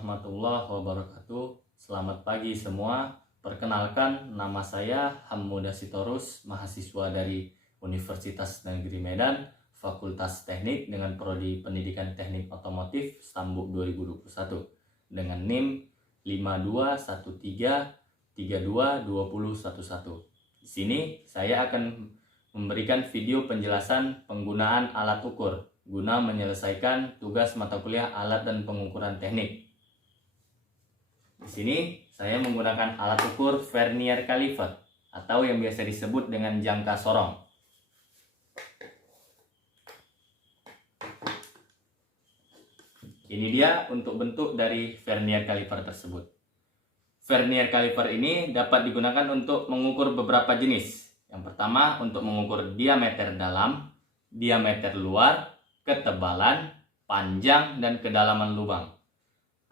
warahmatullahi wabarakatuh. Selamat pagi semua. Perkenalkan, nama saya Hammuda Sitorus, mahasiswa dari Universitas Negeri Medan, Fakultas Teknik dengan Prodi Pendidikan Teknik Otomotif Stambuk 2021 dengan NIM 5213322011. Di sini saya akan memberikan video penjelasan penggunaan alat ukur guna menyelesaikan tugas mata kuliah alat dan pengukuran teknik. Di sini saya menggunakan alat ukur vernier caliper atau yang biasa disebut dengan jangka sorong. Ini dia untuk bentuk dari vernier caliper tersebut. Vernier caliper ini dapat digunakan untuk mengukur beberapa jenis. Yang pertama untuk mengukur diameter dalam, diameter luar, ketebalan, panjang, dan kedalaman lubang.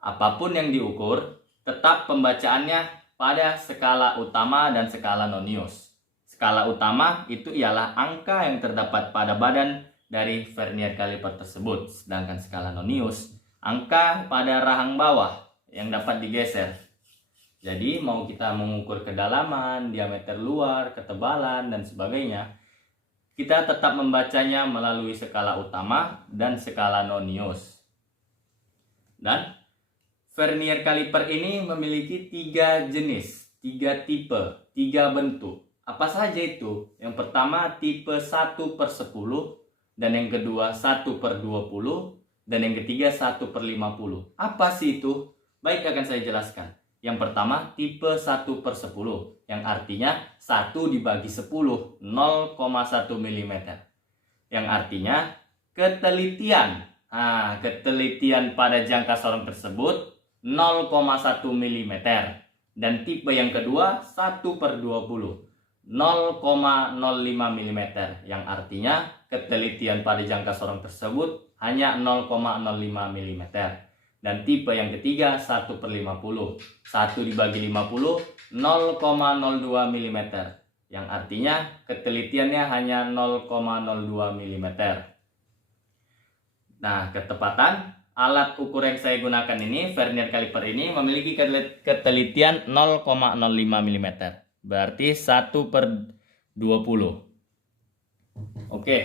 Apapun yang diukur, tetap pembacaannya pada skala utama dan skala nonius. Skala utama itu ialah angka yang terdapat pada badan dari vernier caliper tersebut. Sedangkan skala nonius, angka pada rahang bawah yang dapat digeser. Jadi mau kita mengukur kedalaman, diameter luar, ketebalan, dan sebagainya, kita tetap membacanya melalui skala utama dan skala nonius. Dan vernier caliper ini memiliki 3 jenis, 3 tipe, 3 bentuk. Apa saja itu? Yang pertama tipe 1/10, dan yang kedua 1/20, dan yang ketiga 1/50. Apa sih itu? Baik, akan saya jelaskan. Yang pertama tipe 1/10, yang artinya 1 dibagi 10, 0,1 mm. Yang artinya ketelitian. Ketelitian pada jangka sorong tersebut 0,1 mm. Dan tipe yang kedua 1/20, 0,05 mm. Yang artinya ketelitian pada jangka sorong tersebut hanya 0,05 mm. Dan tipe yang ketiga 1/50, 1 dibagi 50, 0,02 mm. Yang artinya ketelitiannya hanya 0,02 mm. Nah, ketepatan alat ukur yang saya gunakan ini, vernier caliper ini, memiliki ketelitian 0,05 mm. Berarti 1/20. Oke,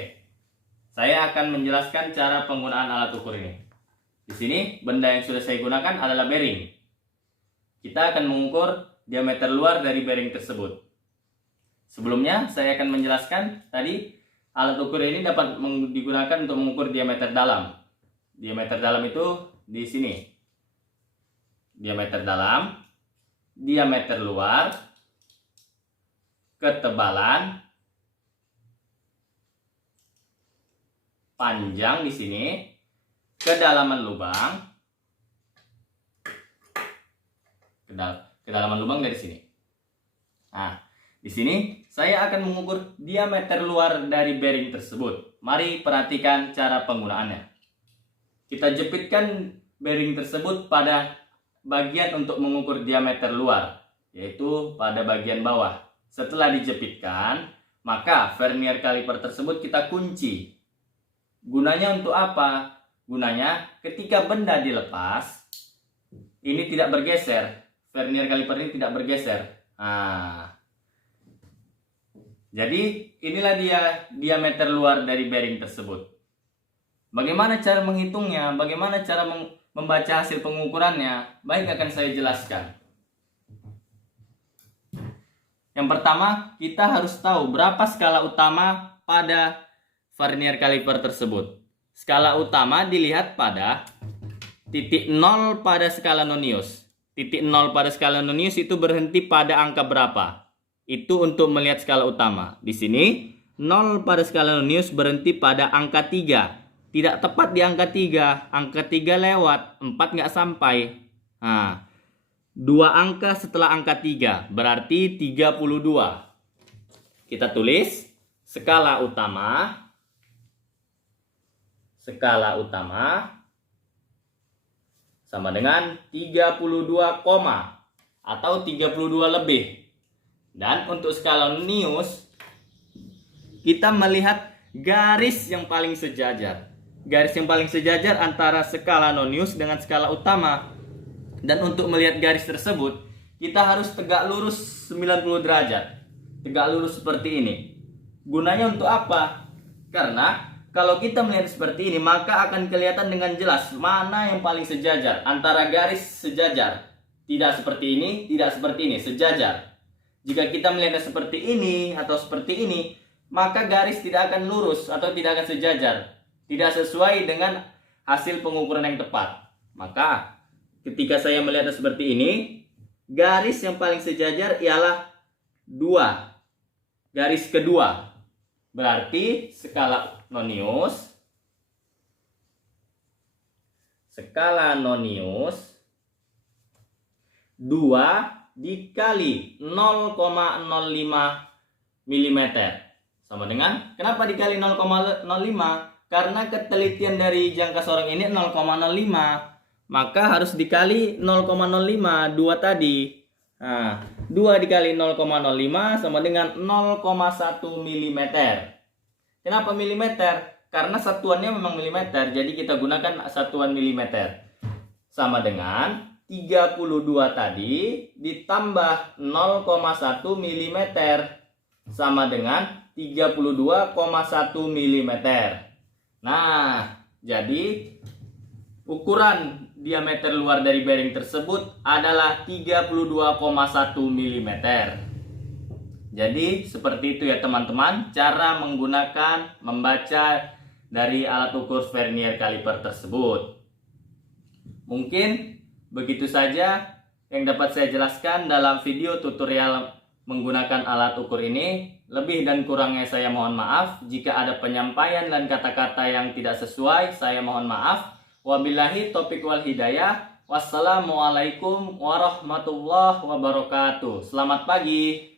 saya akan menjelaskan cara penggunaan alat ukur ini. Di sini benda yang sudah saya gunakan adalah bearing. Kita akan mengukur diameter luar dari bearing tersebut. Sebelumnya saya akan menjelaskan tadi alat ukur ini dapat digunakan untuk mengukur diameter dalam. Diameter dalam itu di sini. Diameter dalam, diameter luar, ketebalan, panjang di sini, kedalaman lubang, kedalaman lubang dari sini. Nah, di sini saya akan mengukur diameter luar dari bearing tersebut. Mari perhatikan cara penggunaannya. Kita jepitkan bearing tersebut pada bagian untuk mengukur diameter luar, yaitu pada bagian bawah. Setelah dijepitkan, maka vernier caliper tersebut kita kunci. Gunanya untuk apa? Gunanya ketika benda dilepas, ini tidak bergeser. Vernier caliper ini tidak bergeser. Jadi inilah dia diameter luar dari bearing tersebut. Bagaimana cara menghitungnya? Bagaimana cara membaca hasil pengukurannya? Baik, akan saya jelaskan. Yang pertama, kita harus tahu berapa skala utama pada vernier caliper tersebut. Skala utama dilihat pada titik 0 pada skala nonius. Titik 0 pada skala nonius itu berhenti pada angka berapa? Itu untuk melihat skala utama. Di sini 0 pada skala nonius berhenti pada angka 3. Tidak tepat di angka 3. Angka 3 lewat, 4 nggak sampai. 2 angka setelah angka 3 berarti 32. Kita tulis skala utama. Skala utama sama dengan 32, atau 32 lebih. Dan untuk skala nonius kita melihat garis yang paling sejajar. Garis yang paling sejajar antara skala nonius dengan skala utama. Dan untuk melihat garis tersebut, kita harus tegak lurus 90 derajat. Tegak lurus seperti ini. Gunanya untuk apa? Karena kalau kita melihat seperti ini, maka akan kelihatan dengan jelas mana yang paling sejajar antara garis sejajar. Tidak seperti ini, tidak seperti ini, sejajar. Jika kita melihatnya seperti ini atau seperti ini, maka garis tidak akan lurus atau tidak akan sejajar. Tidak sesuai dengan hasil pengukuran yang tepat. Maka ketika saya melihatnya seperti ini, garis yang paling sejajar ialah 2. Garis kedua. Berarti skala nonius 2 dikali 0,05 mm sama dengan, kenapa dikali 0,05? Karena ketelitian dari jangka sorong ini 0,05, maka harus dikali 0,05, 2 tadi. Nah, 2 dikali 0,05 sama dengan 0,1 mm. Kenapa milimeter? Karena satuannya memang milimeter, jadi kita gunakan satuan milimeter. Sama dengan 32 tadi ditambah 0,1 mm sama dengan 32,1 mm. Nah, jadi ukuran diameter luar dari bearing tersebut adalah 32,1 mm. Jadi seperti itu ya teman-teman, cara menggunakan membaca dari alat ukur vernier kaliper tersebut. Mungkin begitu saja yang dapat saya jelaskan dalam video tutorial menggunakan alat ukur ini. Lebih dan kurangnya saya mohon maaf. Jika ada penyampaian dan kata-kata yang tidak sesuai, saya mohon maaf. Wabillahi taufiq wal hidayah. Wassalamualaikum warahmatullahi wabarakatuh. Selamat pagi.